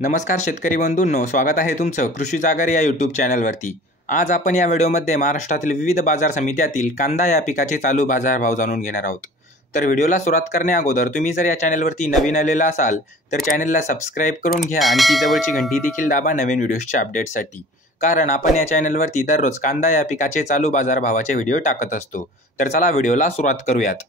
नमस्कार शेतकरी बंधूंनो, स्वागत आहे तुमचं कृषी जागर या यूट्यूब चॅनलवरती। आज आपण या व्हिडिओमध्ये महाराष्ट्रातील विविध बाजार समित्यातील कांदा या पिकाचे चालू बाजारभाव जाणून घेणार आहोत। तर व्हिडिओला सुरुवात करण्या अगोदर तुम्ही जर या चॅनलवरती नवीन आलेला असाल तर चॅनलला सबस्क्राइब करून घ्या आणि ती जवळची घंटी देखील दाबा नवीन व्हिडिओजच्या अपडेटसाठी, कारण आपण या चॅनलवरती दररोज कांदा या पिकाचे चालू बाजारभावाचे व्हिडिओ टाकत असतो। तर चला व्हिडिओला सुरुवात करूयात।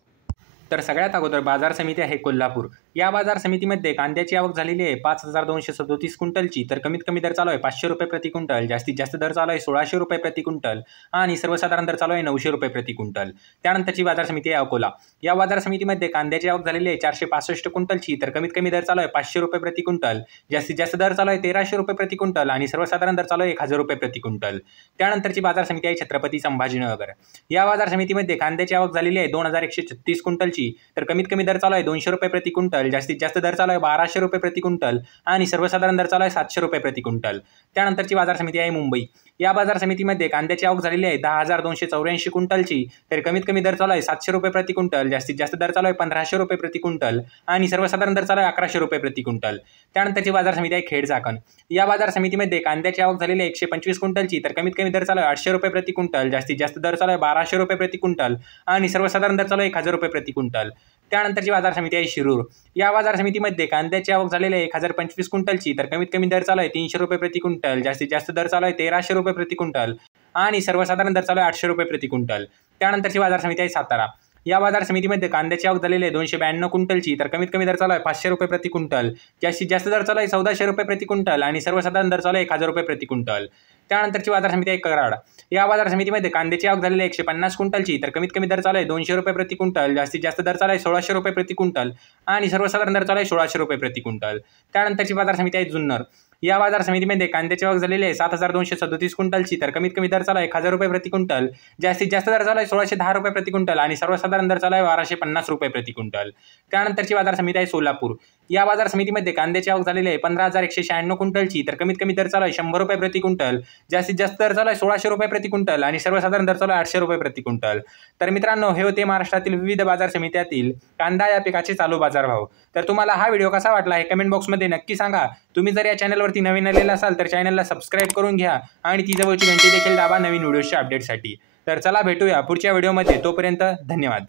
तर सगळ्यात अगोदर बाजार समिती आहे कोल्हापूर। या बाजार समितीमध्ये कांद्याची आवक झालेली आहे 5237 क्विंटलची। तर कमीत कमी दर चालू आहे 500 रुपये प्रति क्विंटल, जास्तीत जास्त दर चालू आहे 1600 रुपये प्रति क्विंटल आणि सर्वसाधारण दर चालू आहे 900 रुपये प्रति क्विंटल। त्यानंतरची बाजार समिती आहे अकोला। या बाजार समितीमध्ये कांद्याची आवक झालेली आहे 465 क्विंटलची। तर कमीत कमी दर चालू आहे 500 रुपये प्रति क्विंटल, जास्तीत जास्त दर चालू आहे 1300 रुपये प्रति क्विंटल आणि सर्वसाधारण दर चालू आहे 1000 रुपये प्रति क्विंटल। त्यानंतरची बाजार समिती आहे छत्रपती संभाजीनगर। या बाजार समितीमध्ये कांद्याची आवक झालेली आहे 2136 क्विंटलची। तर कमीत कमी दर चालू आहे 200 रुपये प्रति क्विंटल, जास्तीत जास्त दर चालू आहे 1200 रुपये प्रति क्विंटल आणि सर्वसाधारण दर चालू आहे 700 रुपये प्रति क्विंटल। त्यानंतरची बाजार समिती आहे मुंबई। या बाजार समितीमध्ये कांद्याची आवक झालेली आहे 10284 क्विंटलची। तर कमीत कमी दर चालू आहे 700 रुपये प्रति क्विंटल, जास्तीत जास्त दर चालू आहे 1500 रुपये प्रति क्विंटल आणि सर्वसाधारण दर चालू आहे 1100 रुपये प्रति क्विंटल। त्यानंतरची बाजार समिती आहे खेड चाकण। या बाजार समितीमध्ये कांद्याची आवक झालेली आहे 125 क्विंटलची। तर कमीत कमी दर चालू आहे 800 रुपये प्रति क्विंटल, जास्तीत जास्त दर चालू आहे 1200 रुपये प्रति क्विंटल आणि सर्वसाधारण दर चालू आहे 1000 रुपये प्रति क्विंटल। त्यानंतरची बाजार समिती आहे शिरूर। या बाजार समितीमध्ये कांद्याची आवक झालेली आहे 1025 क्विंटलची। तर कमीत कमी दर चालू आहे 300 रुपये प्रति क्विंटल, जास्तीत जास्त दर चालू आहे 1300 रुपये प्रति क्विंटल आणि सर्वसाधारण दर चालू आहे 800 रुपये प्रति क्विंटल। त्यानंतरची बाजार समिती आहे सातारा। या बाजार समितीमध्ये कांद्याची आवक झालेली आहे 292 क्विंटलची। तर कमीत कमी दर चालू आहे 500 रुपये प्रति क्विंटल, जास्तीत जास्त दर चालू आहे 1400 रुपये प्रति क्विंटल आणि सर्वसाधारण दर चालू आहे 1000 रुपये प्रति क्विंटल। त्यानंतरची बाजार समिती आहे कराड। या बाजार समितीमध्ये कांद्याची आवक झालेली आहे 150 क्विंटलची। तर कमीत कमी दर चालू आहे 200 रुपये प्रति क्विंटल, जास्तीत जास्त दर चालू आहे 1600 रुपये प्रति क्विंटल आणि सर्वसाधारण दर चालू आहे 1600 रुपये प्रति क्विंटल। त्यानंतरची बाजार समिती आहे जुन्नर। या बाजार समितीमध्ये कांद्याची आवक झालेली आहे 7237 क्विंटलची। तर कमीत कमी दर चालू आहे 1000 रुपये प्रति क्विंटल, जास्तीत जास्त दर चालू आहे 1610 रुपये प्रति क्विंटल आणि सर्वसाधारण दर चालू आहे 1250 रुपये प्रति क्विंटल। त्यानंतरची बाजार समिती आहे सोलापूर। या बाजार समितीमध्ये कांद्याची आवक झालेली आहे 15196 क्विंटलची। तर कमीत कमी दर चालू आहे 100 रुपये प्रति क्विंटल, जास्तीत जास्त दर चालू आहे 1600 रुपये प्रति क्विंटल आणि सर्वसाधारण दर चालू आहे 800 रुपये प्रति क्विंटल। तर मित्रांनो, हे होते महाराष्ट्रातील विविध बाजार समित्यातील कांदा या पिकाचे चालू बाजारभाव। तर तुम्हाला हा व्हिडिओ कसा वाटला हे कमेंट बॉक्समध्ये नक्की सांगा। तुम्ही जर या चॅनलवरती नवीन आलेला असाल तर चॅनलला सबस्क्राइब करून घ्या आणि ती जवळची घंटी देखील दाबा नवीन व्हिडिओच्या अपडेटसाठी। तर चला भेटूया पुढच्या व्हिडिओमध्ये, तोपर्यंत धन्यवाद।